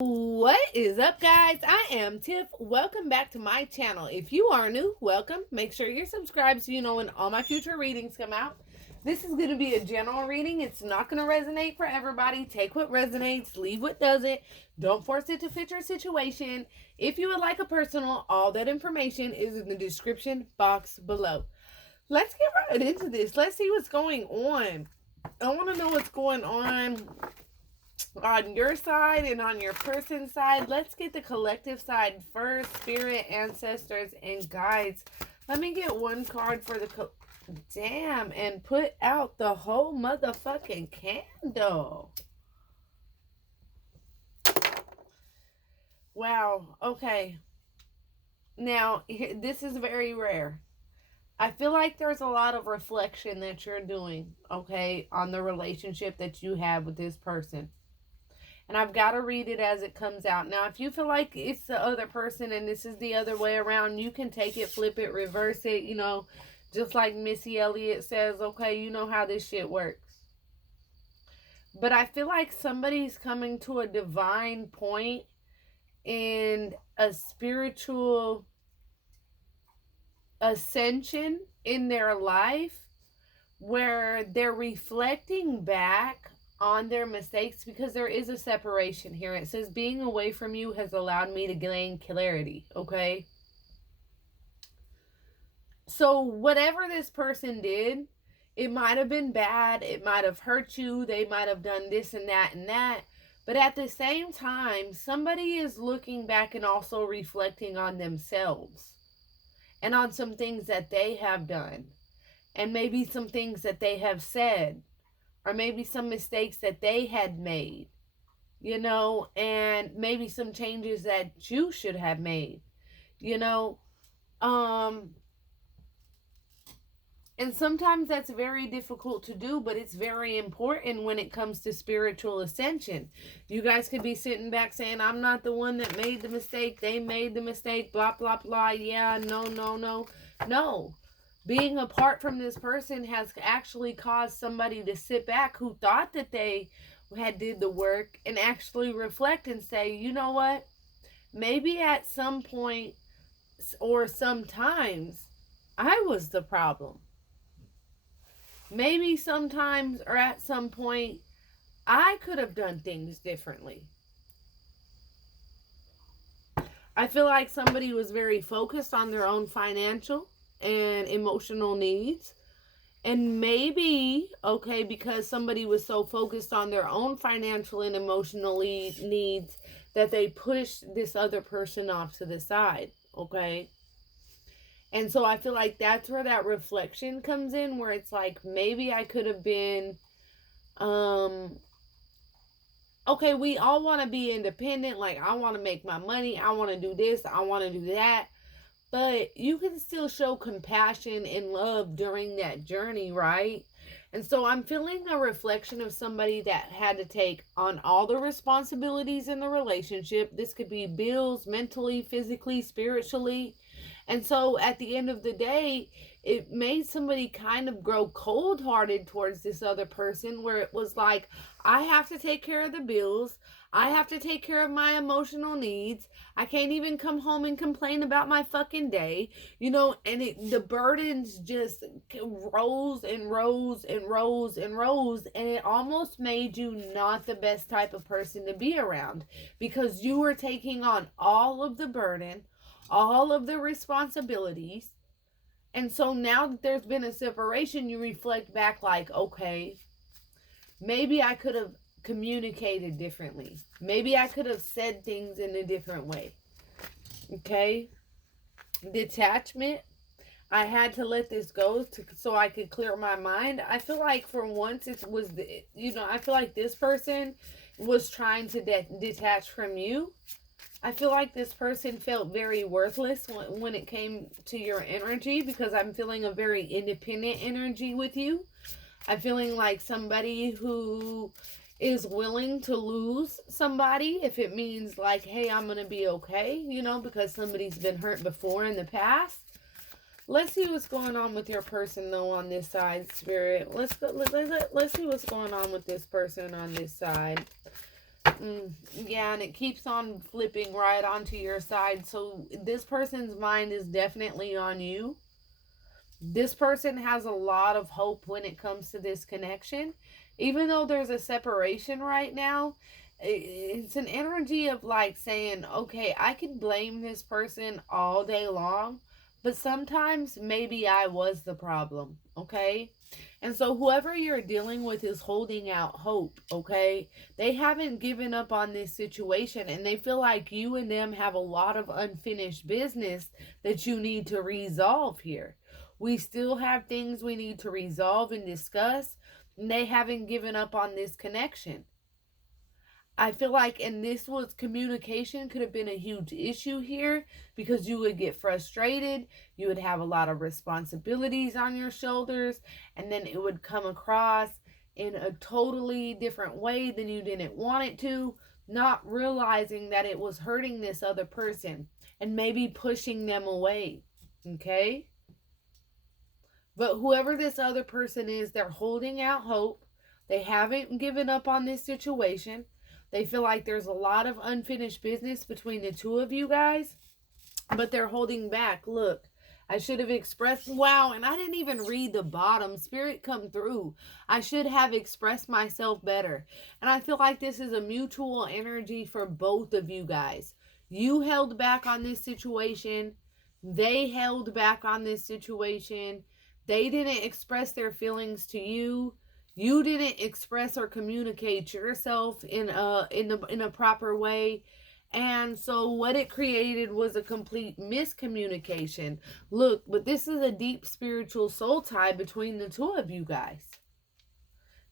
What is up, guys? I am Tiff. Welcome back to my channel. If you are new, welcome. Make sure you're subscribed so you know when all my future readings come out. This is going to be a general reading. It's not going to resonate for everybody. Take what resonates, leave what doesn't. Don't force it to fit your situation. If you would like a personal, all that information is in the description box below. Let's get right into this. Let's see what's going on. I want to know what's going on your side and on your person's side. Let's get the collective side first. Spirit, ancestors, and guides. Let me get one card for the damn, and put out the whole motherfucking candle. Wow. Okay. Now, this is very rare. I feel like there's a lot of reflection that you're doing, okay, on the relationship that you have with this person. And I've got to read it as it comes out. Now, if you feel like it's the other person and this is the other way around, you can take it, flip it, reverse it, you know, just like Missy Elliott says, okay, you know how this shit works. But I feel like somebody's coming to a divine point in a spiritual ascension in their life where they're reflecting back on their mistakes, because there is a separation here. It says being away from you has allowed me to gain clarity, okay? So whatever this person did, it might have been bad, it might have hurt you, they might have done this and that and that, but at the same time, somebody is looking back and also reflecting on themselves and on some things that they have done, and maybe some things that they have said, or maybe some mistakes that they had made, you know, and maybe some changes that you should have made, you know. And sometimes that's very difficult to do, but it's very important when it comes to spiritual ascension. You guys could be sitting back saying, I'm not the one that made the mistake, they made the mistake, blah, blah, blah, yeah, no. Being apart from this person has actually caused somebody to sit back who thought that they had did the work and actually reflect and say, you know what? Maybe at some point or sometimes I was the problem. Maybe sometimes or at some point I could have done things differently. I feel like somebody was very focused on their own financial and emotional needs, and maybe, okay, because somebody was so focused on their own financial and emotional needs that they pushed this other person off to the side, okay? And so I feel like that's where that reflection comes in, where it's like, maybe I could have been okay, we all want to be independent, like I want to make my money, I want to do this, I want to do that. But you can still show compassion and love during that journey, right? And so I'm feeling a reflection of somebody that had to take on all the responsibilities in the relationship. This could be bills, mentally, physically, spiritually. And so at the end of the day, it made somebody kind of grow cold-hearted towards this other person, where it was like, I have to take care of the bills. I have to take care of my emotional needs. I can't even come home and complain about my fucking day, you know, and the burdens just rose and rose and rose and rose, and it almost made you not the best type of person to be around, because you were taking on all of the burden, all of the responsibilities. And so now that there's been a separation, you reflect back like, okay, maybe I could have communicated differently. Maybe I could have said things in a different way. Okay? Detachment. I had to let this go so I could clear my mind. I feel like for once it was, I feel like this person was trying to detach from you. I feel like this person felt very worthless when it came to your energy, because I'm feeling a very independent energy with you. I'm feeling like somebody who is willing to lose somebody if it means like, hey, I'm going to be okay, you know, because somebody's been hurt before in the past. Let's see what's going on with your person, though, on this side, Spirit. Let's see what's going on with this person on this side. Yeah, and it keeps on flipping right onto your side. So this person's mind is definitely on you. This person has a lot of hope when it comes to this connection. Even though there's a separation right now, it's an energy of like saying, okay, I can blame this person all day long, but sometimes maybe I was the problem, okay? And so whoever you're dealing with is holding out hope, okay? They haven't given up on this situation and they feel like you and them have a lot of unfinished business that you need to resolve here. We still have things we need to resolve and discuss, and they haven't given up on this connection. I feel like, and this was communication could have been a huge issue here because you would get frustrated, you would have a lot of responsibilities on your shoulders, and then it would come across in a totally different way than you didn't want it to, not realizing that it was hurting this other person and maybe pushing them away. Okay? But whoever this other person is, they're holding out hope. They haven't given up on this situation. They feel like there's a lot of unfinished business between the two of you guys, but they're holding back. Look, I should have expressed, wow, and I didn't even read the bottom. Spirit come through. I should have expressed myself better. And I feel like this is a mutual energy for both of you guys. You held back on this situation. They held back on this situation. They didn't express their feelings to you. You didn't express or communicate yourself in a proper way. And so what it created was a complete miscommunication. Look, but this is a deep spiritual soul tie between the two of you guys.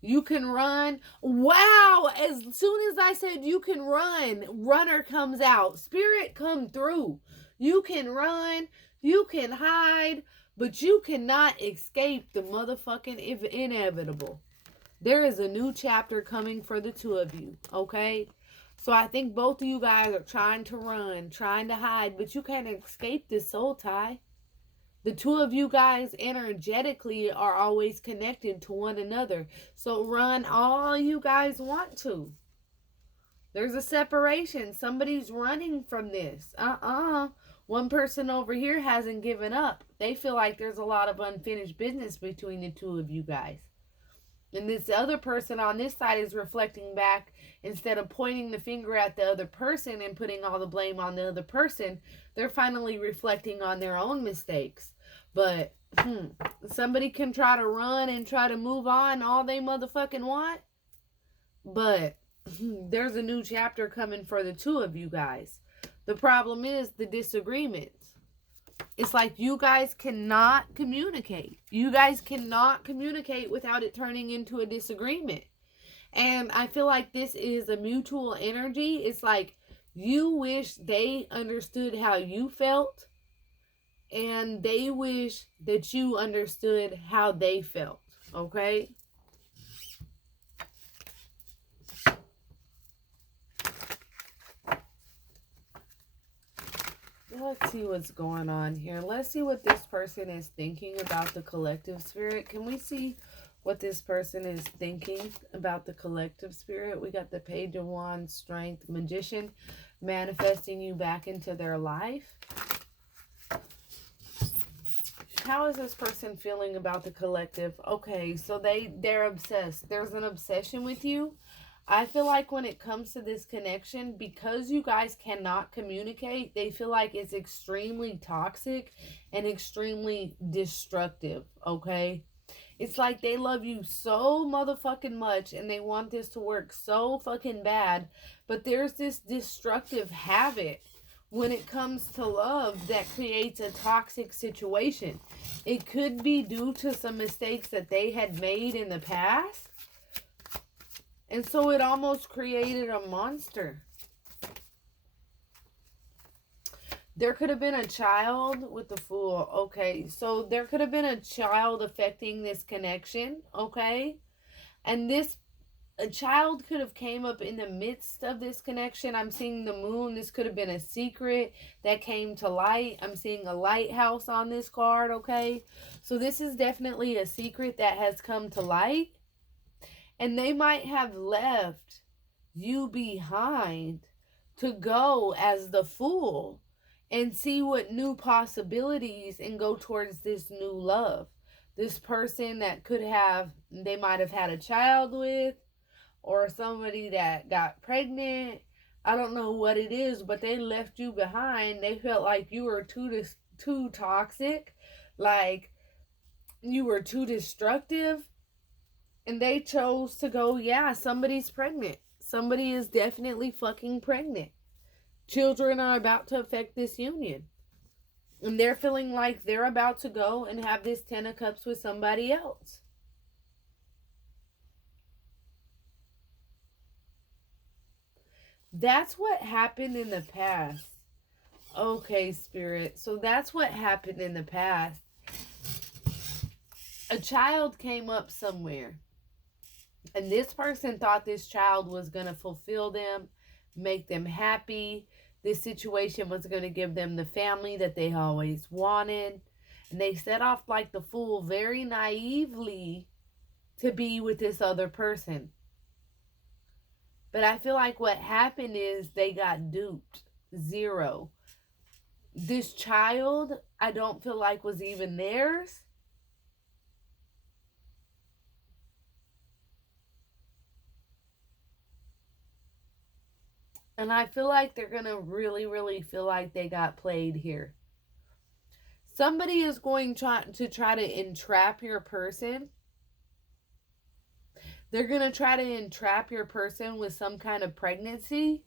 You can run. Wow, as soon as I said you can run, runner comes out. Spirit come through. You can run, you can hide, but you cannot escape the motherfucking inevitable. There is a new chapter coming for the two of you, okay? So I think both of you guys are trying to run, trying to hide, but you can't escape this soul tie. The two of you guys energetically are always connected to one another. So run all you guys want to. There's a separation. Somebody's running from this. One person over here hasn't given up. They feel like there's a lot of unfinished business between the two of you guys. And this other person on this side is reflecting back. Instead of pointing the finger at the other person and putting all the blame on the other person, they're finally reflecting on their own mistakes. But somebody can try to run and try to move on all they motherfucking want. But there's a new chapter coming for the two of you guys. The problem is the disagreements. It's like you guys cannot communicate. You guys cannot communicate without it turning into a disagreement. And I feel like this is a mutual energy. It's like you wish they understood how you felt, and they wish that you understood how they felt. Okay? Let's see what's going on here. Let's see what this person is thinking about the collective spirit. Can we see what this person is thinking about the collective spirit? We got the Page of Wands, Strength, Magician, manifesting you back into their life. How is this person feeling about the collective? Okay, so they're obsessed. There's an obsession with you. I feel like when it comes to this connection, because you guys cannot communicate, they feel like it's extremely toxic and extremely destructive, okay? It's like they love you so motherfucking much and they want this to work so fucking bad, but there's this destructive habit when it comes to love that creates a toxic situation. It could be due to some mistakes that they had made in the past. And so it almost created a monster. There could have been a child with the Fool. Okay, so there could have been a child affecting this connection. Okay, and a child could have came up in the midst of this connection. I'm seeing the Moon. This could have been a secret that came to light. I'm seeing a lighthouse on this card. Okay, so this is definitely a secret that has come to light. And they might have left you behind to go as the fool and see what new possibilities and go towards this new love. This person that they might have had a child with, or somebody that got pregnant. I don't know what it is, but they left you behind. They felt like you were too toxic, like you were too destructive, and they chose to go, yeah, somebody's pregnant. Somebody is definitely fucking pregnant. Children are about to affect this union. And they're feeling like they're about to go and have this 10 of cups with somebody else. That's what happened in the past. Okay, Spirit. So that's what happened in the past. A child came up somewhere. And this person thought this child was going to fulfill them, make them happy. This situation was going to give them the family that they always wanted. And they set off like the fool very naively to be with this other person. But I feel like what happened is they got duped. Zero. This child, I don't feel like was even theirs. And I feel like they're going to really, really feel like they got played here. Somebody is going to try to entrap your person. They're going to try to entrap your person with some kind of pregnancy.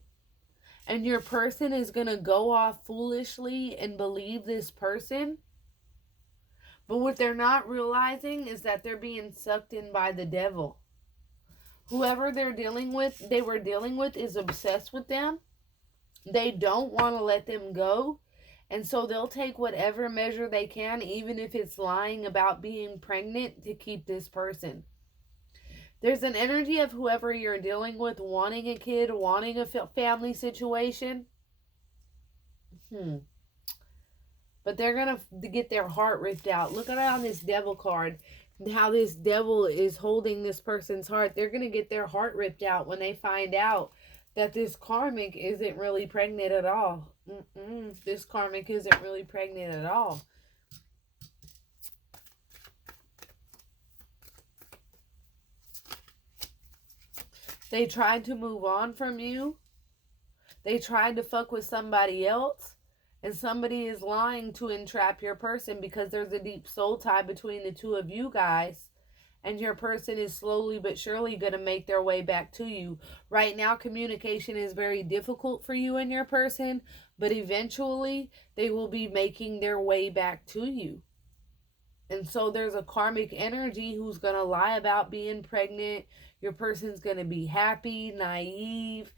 And your person is going to go off foolishly and believe this person. But what they're not realizing is that they're being sucked in by the devil. Whoever they were dealing with is obsessed with them. They don't want to let them go. And so they'll take whatever measure they can, even if it's lying about being pregnant, to keep this person. There's an energy of whoever you're dealing with wanting a kid, wanting a family situation. But they're going to get their heart ripped out. Look at on this devil card. How this devil is holding this person's heart. They're going to get their heart ripped out when they find out that this karmic isn't really pregnant at all. This karmic isn't really pregnant at all. They tried to move on from you. They tried to fuck with somebody else. And somebody is lying to entrap your person because there's a deep soul tie between the two of you guys. And your person is slowly but surely going to make their way back to you. Right now, communication is very difficult for you and your person. But eventually, they will be making their way back to you. And so there's a karmic energy who's going to lie about being pregnant. Your person's going to be happy, naive,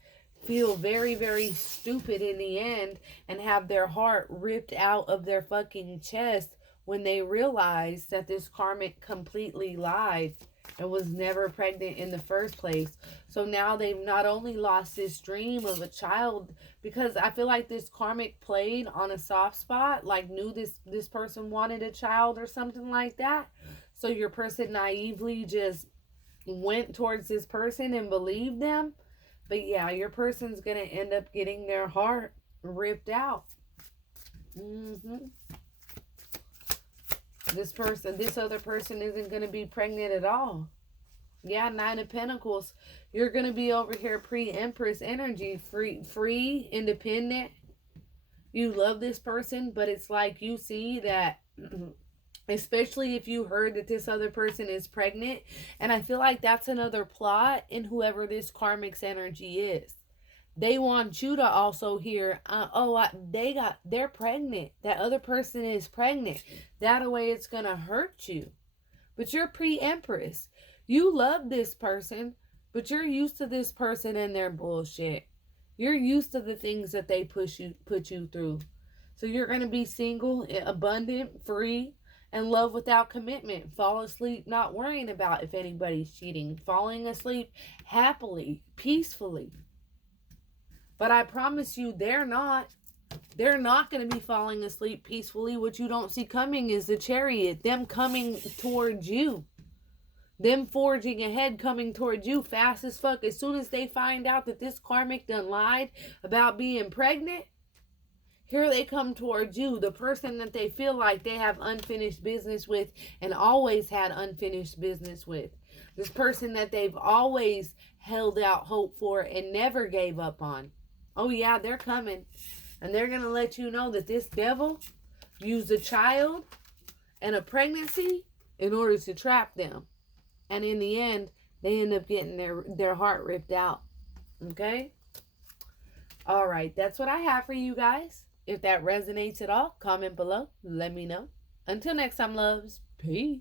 feel very, very stupid in the end, and have their heart ripped out of their fucking chest when they realize that this karmic completely lied and was never pregnant in the first place. So now they've not only lost this dream of a child, because I feel like this karmic played on a soft spot, like knew this person wanted a child or something like that. So your person naively just went towards this person and believed them. But yeah, your person's going to end up getting their heart ripped out. This other person isn't going to be pregnant at all. Yeah, 9 of Pentacles. You're going to be over here pre-Empress energy. Free, independent. You love this person, but it's like you see that, especially if you heard that this other person is pregnant. And I feel like that's another plot in whoever this karmic's energy is. They want you to also hear, they're pregnant. That other person is pregnant. That way it's going to hurt you. But you're pre-Empress. You love this person, but you're used to this person and their bullshit. You're used to the things that they put you through. So you're going to be single, abundant, free, and love without commitment. Fall asleep not worrying about if anybody's cheating. Falling asleep happily, peacefully. But I promise you, they're not. They're not going to be falling asleep peacefully. What you don't see coming is the Chariot. Them coming towards you. them forging ahead, coming towards you fast as fuck. As soon as they find out that this karmic done lied about being pregnant, here they come towards you, the person that they feel like they have unfinished business with and always had unfinished business with. This person that they've always held out hope for and never gave up on. Oh yeah, they're coming. And they're going to let you know that this devil used a child and a pregnancy in order to trap them. And in the end, they end up getting their heart ripped out. Okay? All right, that's what I have for you guys. If that resonates at all, comment below. Let me know. Until next time, loves. Peace.